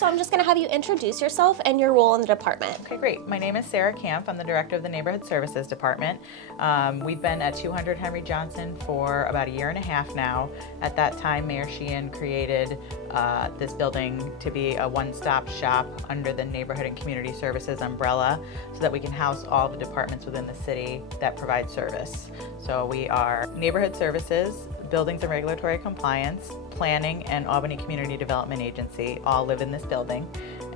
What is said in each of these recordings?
So I'm just going to have you introduce yourself and your role in the department. Okay, great. My name is Sarah Camp. I'm the director of the Neighborhood Services Department. We've been at 200 Henry Johnson for about a year and a half now. At that time, Mayor Sheehan created this building to be a one-stop shop under the Neighborhood and Community Services umbrella so that we can house all the departments within the city that provide service. So we are Neighborhood Services, Buildings and Regulatory Compliance, Planning, and Albany Community Development Agency all live in this building.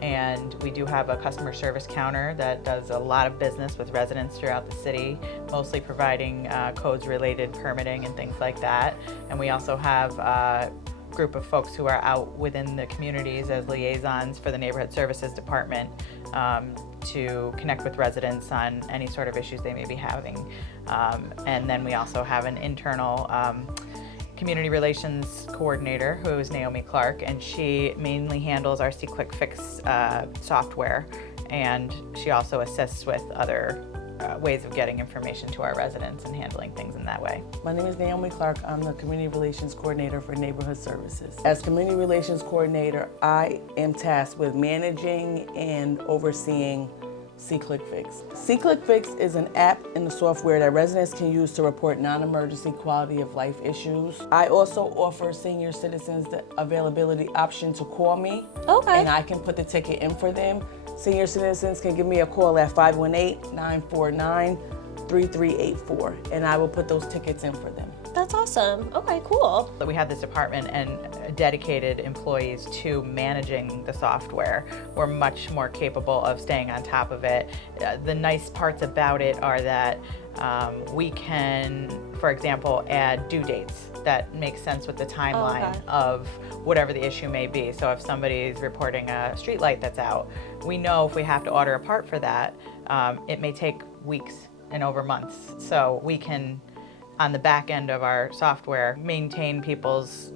And we do have a customer service counter that does a lot of business with residents throughout the city, mostly providing codes-related permitting and things like that. And we also have a group of folks who are out within the communities as liaisons for the Neighborhood Services Department to connect with residents on any sort of issues they may be having. And then we also have an internal community relations coordinator who is Naomi Clark, and she mainly handles our SeeClickFix software, and she also assists with other ways of getting information to our residents and handling things in that way. My name is Naomi Clark. I'm the Community Relations Coordinator for Neighborhood Services. As Community Relations Coordinator, I am tasked with managing and overseeing SeeClickFix. SeeClickFix is an app in the software that residents can use to report non-emergency quality of life issues. I also offer senior citizens the availability option to call me, and I can put the ticket in for them. Senior citizens can give me a call at 518-949-3384, and I will put those tickets in for them. That's awesome. Okay, cool. We have this department and dedicated employees to managing the software. We're much more capable of staying on top of it. The nice parts about it are that we can, for example, add due dates that make sense with the timeline of whatever the issue may be. So if somebody's reporting a street light that's out, we know if we have to order a part for that, it may take weeks and over months. So we can, on the back end of our software, maintain people's,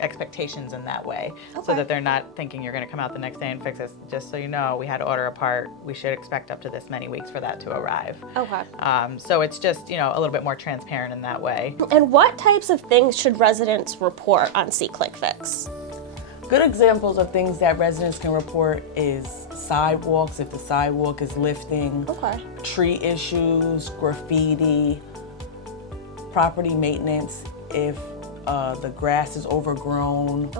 expectations in that way, so that they're not thinking you're going to come out the next day and fix it. Just so you know, we had to order a part. We should expect up to this many weeks for that to arrive. So it's just, a little bit more transparent in that way. And what types of things should residents report on SeeClickFix? Good examples of things that residents can report is sidewalks, if the sidewalk is lifting, tree issues, graffiti, property maintenance, if the grass is overgrown,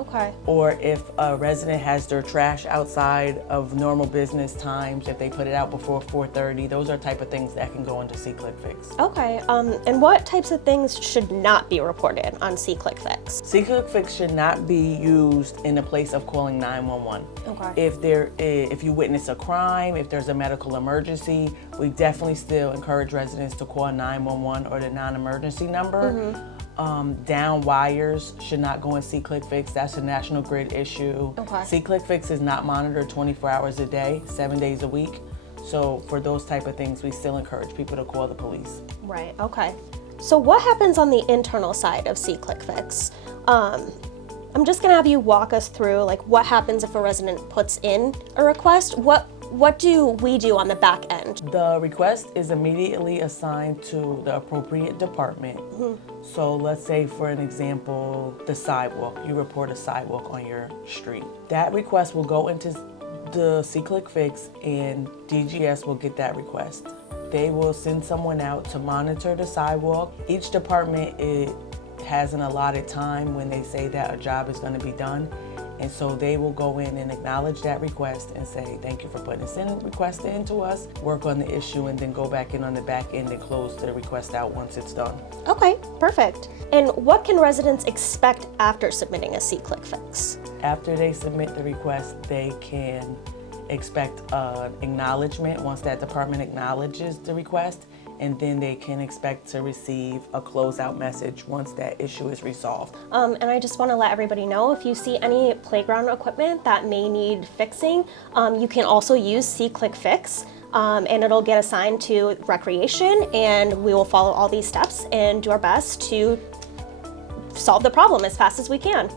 or if a resident has their trash outside of normal business times, if they put it out before 4:30, those are type of things that can go into SeeClickFix. And what types of things should not be reported on SeeClickFix? SeeClickFix should not be used in the place of calling 911. If you witness a crime, if there's a medical emergency, we definitely still encourage residents to call 911 or the non-emergency number. Down wires should not go in SeeClickFix. That's a national grid issue. SeeClickFix is not monitored 24 hours a day, 7 days a week. So for those type of things, we still encourage people to call the police. So what happens on the internal side of SeeClickFix? I'm just gonna have you walk us through what happens if a resident puts in a request. What do we do on the back end? The request is immediately assigned to the appropriate department. So let's say, for an example, the sidewalk. You report a sidewalk on your street. That request will go into the SeeClickFix, and DGS will get that request. They will send someone out to monitor the sidewalk. Each department has an allotted time when they say that a job is going to be done. And so they will go in and acknowledge that request and say, thank you for putting this request in to us, work on the issue, and then go back in on the back end and close the request out once it's done. Okay, perfect. And what can residents expect after submitting a SeeClickFix? After they submit the request, they can expect an acknowledgement once that department acknowledges the request, and then they can expect to receive a closeout message once that issue is resolved. And I just want to let everybody know, if you see any playground equipment that may need fixing, you can also use SeeClickFix, and it'll get assigned to recreation, and we will follow all these steps and do our best to solve the problem as fast as we can.